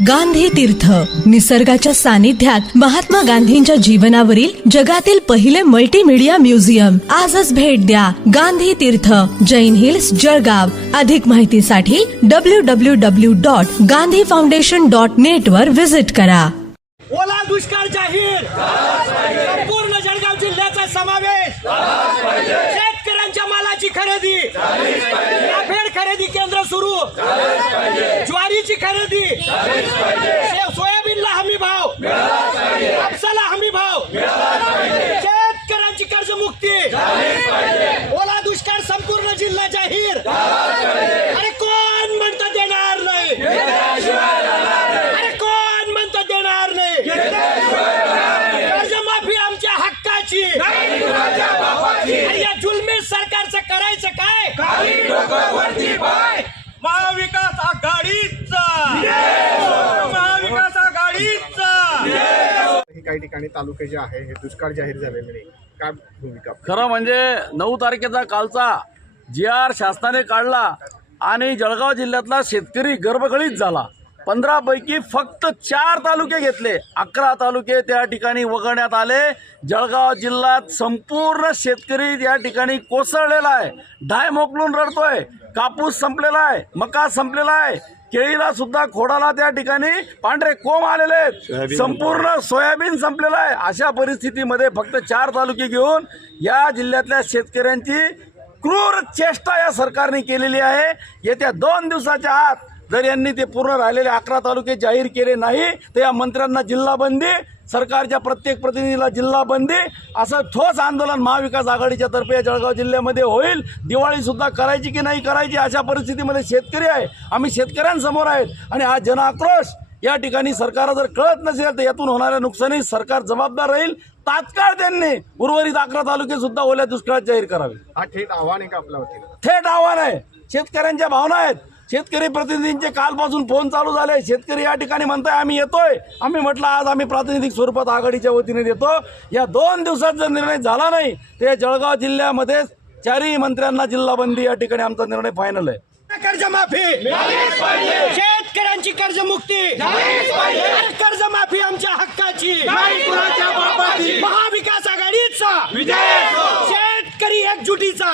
गांधी तीर्थ. निसर्गाच्या सानिध्यात महात्मा गांधींच्या जीवनावरील जगातील पहिले मल्टीमीडिया म्युझियम आजच भेट द्या गांधी तीर्थ. जैन हिल्स जळगाव. अधिक माहितीसाठी W W W dot Gandhi foundation dot net वर व्हिजिट करा. ओला दुष्काळ जाहीर. पूर्ण जळगाव जिल्ह्याचा समावेश. शेतकऱ्यांच्या मालाची खरेदी. खरेदी केंद्र सुरू. खरेदी। सोयाबीनला हमी भाव। कापसाला हमी भाव। शेतकऱ्यांची कर्जमुक्ती। ओला दुष्काळ संपूर्ण जिल्हा जाहीर। अरे कोण म्हणतं देणार नाही? अरे कोण म्हणतं देणार नाही? कर्जमाफी आमच्या हक्काची। या जुलमी सरकारचं करायचं काय महाविकास आघाडीचा महाविकास आघाडीचा ही काही ठिकाणी तालुके जे आहे हे दुष्काळ जाहीर झालेले नाही. काय भूमिका? खरं म्हणजे नऊ तारखेचा कालचा जी आर शासनाने काढला आणि जळगाव जिल्ह्यातला शेतकरी गर्भगळीत झाला. पंधरा पैकी फक्त चार तालुके घेतले. अकरा तालुके त्या ठिकाणी वगळण्यात आले. जळगाव जिल्ह्यात संपूर्ण शेतकरी या ठिकाणी कोसळलेला आहे. डाय मोकलून रडतोय. कापूस संपलेला आहे. मका संपलेला आहे. केळीला सुद्धा खोडाला त्या ठिकाणी पांढरे कोंब आलेले आहेत. संपूर्ण सोयाबीन संपलेलं आहे. अशा परिस्थितीमध्ये फक्त चार तालुके घेऊन या जिल्ह्यातल्या शेतकऱ्यांची क्रूर चेष्टा या सरकारने केलेली आहे. येत्या दोन दिवसाच्या आत जर यांनी ते पूर्ण राहिलेले अकरा तालुके जाहीर केले नाही तर या मंत्र्यांना जिल्हाबंदी सरकारच्या प्रत्येक प्रतिनिधीला जिल्हाबंदी असं ठोस आंदोलन महाविकास आघाडीच्या तर्फे या जळगाव जिल्ह्यामध्ये होईल. दिवाळी सुद्धा करायची की नाही करायची अशा परिस्थितीमध्ये शेतकरी आहे. आम्ही शेतकऱ्यांसमोर आहेत. आणि हा जनआक्रोश या ठिकाणी सरकारला जर कळत नसेल तर यातून होणाऱ्या नुकसानी सरकार जबाबदार राहील. तात्काळ त्यांनी उर्वरित अकरा तालुके सुद्धा ओल्या दुष्काळात जाहीर करावे. हा थेट आव्हान आहे का आपल्या थेट आव्हान आहे. शेतकऱ्यांच्या भावना आहेत. शेतकरी प्रतिनिधींचे कालपासून फोन चालू झाले. शेतकरी या ठिकाणी म्हणताय आम्ही येतोय. आम्ही म्हटलं आज आम्ही प्रातिनिधिक स्वरूपात आघाडीच्या वतीने देतो. या दोन दिवसात जर निर्णय झाला नाही तर या जळगाव जिल्ह्यामध्ये चारही मंत्र्यांना जिल्हाबंदी या ठिकाणी आमचा निर्णय फायनल आहे. कर्जमाफी शेतकऱ्यांची कर्जमुक्ती. कर्जमाफी आमच्या हक्काची. महाविकास आघाडीचा. शेतकरी एकजुटीचा.